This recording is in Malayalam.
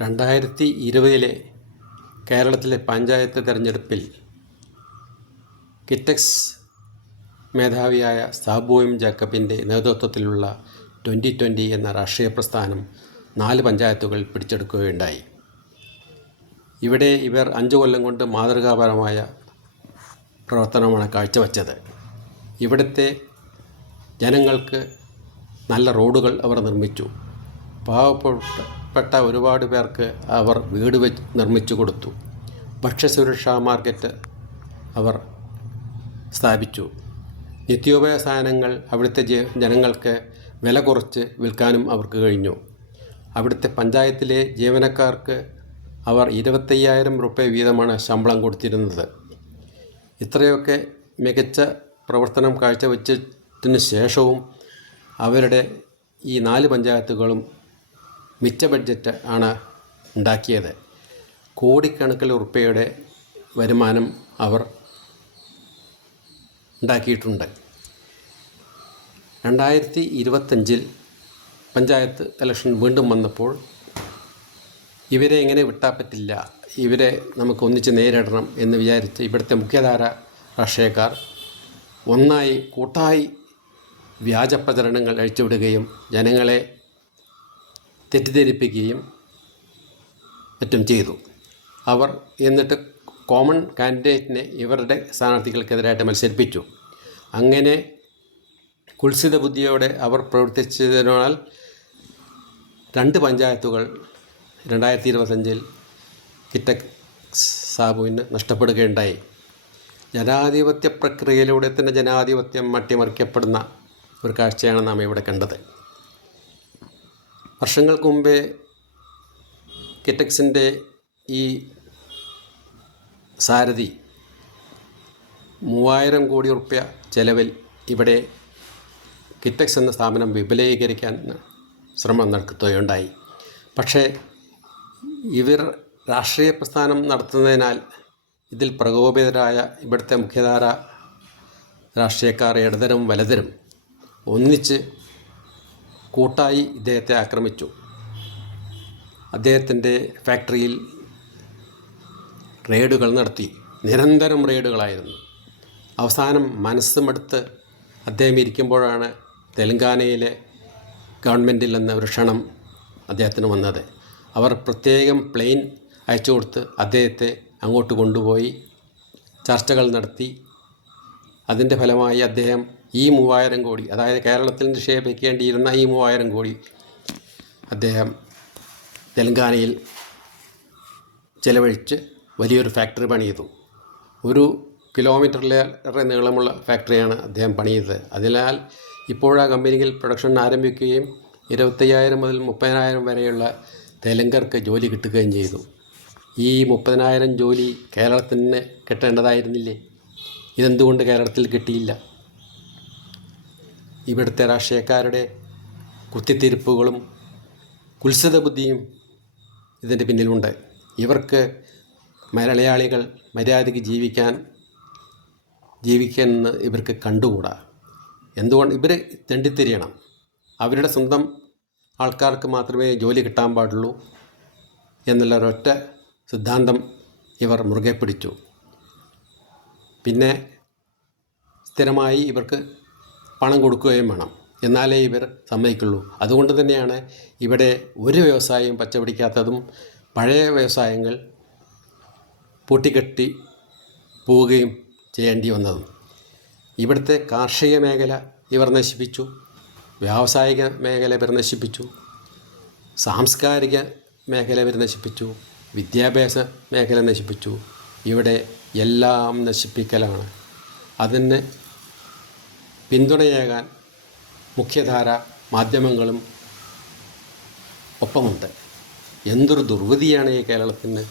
2020 കേരളത്തിലെ പഞ്ചായത്ത് തെരഞ്ഞെടുപ്പിൽ കിറ്റക്സ് മേധാവിയായ സാബു എം ജേക്കബിൻ്റെ നേതൃത്വത്തിലുള്ള 2020 എന്ന രാഷ്ട്രീയ പ്രസ്ഥാനം 4 പഞ്ചായത്തുകൾ പിടിച്ചെടുക്കുകയുണ്ടായി. ഇവിടെ ഇവർ 5 കൊല്ലം കൊണ്ട് മാതൃകാപരമായ പ്രവർത്തനമാണ് കാഴ്ചവെച്ചത്. ഇവിടുത്തെ ജനങ്ങൾക്ക് നല്ല റോഡുകൾ അവർ നിർമ്മിച്ചു. പാവപ്പെട്ട ഒരുപാട് പേർക്ക് അവർ വീട് നിർമ്മിച്ചു കൊടുത്തു. ഭക്ഷ്യസുരക്ഷാ മാർക്കറ്റ് അവർ സ്ഥാപിച്ചു. നിത്യോപയോഗ സാധനങ്ങൾ അവിടുത്തെ ജനങ്ങൾക്ക് വില കുറച്ച് വിൽക്കാനും അവർക്ക് കഴിഞ്ഞു. അവിടുത്തെ പഞ്ചായത്തിലെ ജീവനക്കാർക്ക് അവർ 25,000 രൂപ വീതമാണ് ശമ്പളം കൊടുത്തിരുന്നത്. ഇത്രയൊക്കെ മികച്ച പ്രവർത്തനം കാഴ്ചവെച്ചതിന് ശേഷവും അവരുടെ ഈ 4 പഞ്ചായത്തുകളും മിച്ച ബഡ്ജറ്റ് ആണ് ഉണ്ടാക്കിയത്. കോടിക്കണക്കിന് ഉറുപ്പയുടെ വരുമാനം അവർ ഉണ്ടാക്കിയിട്ടുണ്ട്. 2025 പഞ്ചായത്ത് ഇലക്ഷൻ വീണ്ടും വന്നപ്പോൾ ഇവരെ എങ്ങനെ വിട്ടാൽ പറ്റില്ല, ഇവരെ നമുക്ക് ഒന്നിച്ച് നേരിടണം എന്ന് വിചാരിച്ച് ഇവിടുത്തെ മുഖ്യധാര രാഷ്ട്രീയക്കാർ കൂട്ടായി വ്യാജ പ്രചരണങ്ങൾ അഴിച്ചുവിടുകയും ജനങ്ങളെ തെറ്റിദ്ധരിപ്പിക്കുകയും മറ്റും ചെയ്തു. അവർ എന്നിട്ട് കോമൺ കാൻഡിഡേറ്റിനെ ഇവരുടെ സ്ഥാനാർത്ഥികൾക്കെതിരായിട്ട് മത്സരിപ്പിച്ചു. അങ്ങനെ കുൽസിത ബുദ്ധിയോടെ അവർ പ്രവർത്തിച്ചതിനാൽ 2 പഞ്ചായത്തുകൾ 2025 കിറ്റക്സ് സാബുവിന് നഷ്ടപ്പെടുകയുണ്ടായി. ജനാധിപത്യ പ്രക്രിയയിലൂടെ തന്നെ ജനാധിപത്യം അട്ടിമറിക്കപ്പെടുന്ന ഒരു കാഴ്ചയാണ് നാം ഇവിടെ കണ്ടത്. വർഷങ്ങൾക്ക് മുമ്പേ കിറ്റക്സിൻ്റെ ഈ സാരഥി 3000 കോടി രൂപ ചെലവിൽ ഇവിടെ കിറ്റക്സ് എന്ന സ്ഥാപനം വിപുലീകരിക്കാൻ ശ്രമം നടത്തുകയുണ്ടായി. പക്ഷേ ഇവർ രാഷ്ട്രീയ പ്രസ്ഥാനം നടത്തുന്നതിനാൽ ഇതിൽ പ്രകോപിതരായ ഇവിടുത്തെ മുഖ്യധാര രാഷ്ട്രീയക്കാർ ഇടതരും വലതരും ഒന്നിച്ച് കൂട്ടായി ഇദ്ദേഹത്തെ ആക്രമിച്ചു. അദ്ദേഹത്തിൻ്റെ ഫാക്ടറിയിൽ റെയ്ഡുകൾ നടത്തി. നിരന്തരം റെയ്ഡുകളായിരുന്നു. അവസാനം മനസ്സുമെടുത്ത് അദ്ദേഹം ഇരിക്കുമ്പോഴാണ് തെലങ്കാനയിലെ ഗവൺമെൻറ്റിൽ നിന്ന് ഒരു ക്ഷണം അദ്ദേഹത്തിന് വന്നത്. അവർ പ്രത്യേകം പ്ലെയിൻ അയച്ചു കൊടുത്ത് അദ്ദേഹത്തെ അങ്ങോട്ട് കൊണ്ടുപോയി ചർച്ചകൾ നടത്തി. അതിൻ്റെ ഫലമായി അദ്ദേഹം ഈ 3000 കോടി, അതായത് കേരളത്തിൽ നിക്ഷേപിക്കേണ്ടിയിരുന്ന ഈ 3000 കോടി അദ്ദേഹം തെലങ്കാനയിൽ ചെലവഴിച്ച് വലിയൊരു ഫാക്ടറി പണിതു. 1 കിലോമീറ്ററിലേറെ നീളമുള്ള ഫാക്ടറിയാണ് അദ്ദേഹം പണിയത്. അതിനാൽ ഇപ്പോഴാ കമ്പനിയിൽ പ്രൊഡക്ഷൻ ആരംഭിക്കുകയും 25,000 മുതൽ 30,000 വരെയുള്ള തെലുങ്കർക്ക് ജോലി കിട്ടുകയും ചെയ്തു. ഈ 30,000 ജോലി കേരളത്തിന് കിട്ടേണ്ടതായിരുന്നില്ലേ? ഇതെന്തുകൊണ്ട് കേരളത്തിൽ കിട്ടിയില്ല? ഇവിടുത്തെ രാഷ്ട്രീയക്കാരുടെ കുത്തിത്തിരിപ്പുകളും കുൽസിത ബുദ്ധിയും ഇതിൻ്റെ പിന്നിലുണ്ട്. ഇവർക്ക് മലയാളികൾ മര്യാദയ്ക്ക് ജീവിക്കാനെന്ന് ഇവർക്ക് കണ്ടുകൂടാ. എന്തുകൊണ്ട് ഇവർ തെണ്ടിത്തിരിയണം? അവരുടെ സ്വന്തം ആൾക്കാർക്ക് മാത്രമേ ജോലി കിട്ടാൻ പാടുള്ളൂ എന്നുള്ള ഒരൊറ്റ സിദ്ധാന്തം ഇവർ മുറുകെ പിടിച്ചു. പിന്നെ സ്ഥിരമായി ഇവർക്ക് പണം കൊടുക്കുകയും വേണം, എന്നാലേ ഇവർ സമ്മതിക്കുള്ളൂ. അതുകൊണ്ട് തന്നെയാണ് ഇവിടെ ഒരു വ്യവസായം പച്ചപിടിക്കാത്തതും പഴയ വ്യവസായങ്ങൾ പൂട്ടിക്കെട്ടി പോവുകയും ചെയ്യേണ്ടി വന്നതും. ഇവിടുത്തെ കാർഷിക മേഖല ഇവർ നശിപ്പിച്ചു, വ്യാവസായിക മേഖല ഇവർ നശിപ്പിച്ചു, സാംസ്കാരിക മേഖല ഇവർ നശിപ്പിച്ചു, വിദ്യാഭ്യാസ മേഖല നശിപ്പിച്ചു. ഇവിടെ എല്ലാം നശിപ്പിക്കലാണ്. അതിന് പിന്തുണയേകാൻ മുഖ്യധാര മാധ്യമങ്ങളും ഒപ്പമുണ്ട്. എന്തൊരു ദുർവിധിയാണ് ഈ കേരളത്തിന്.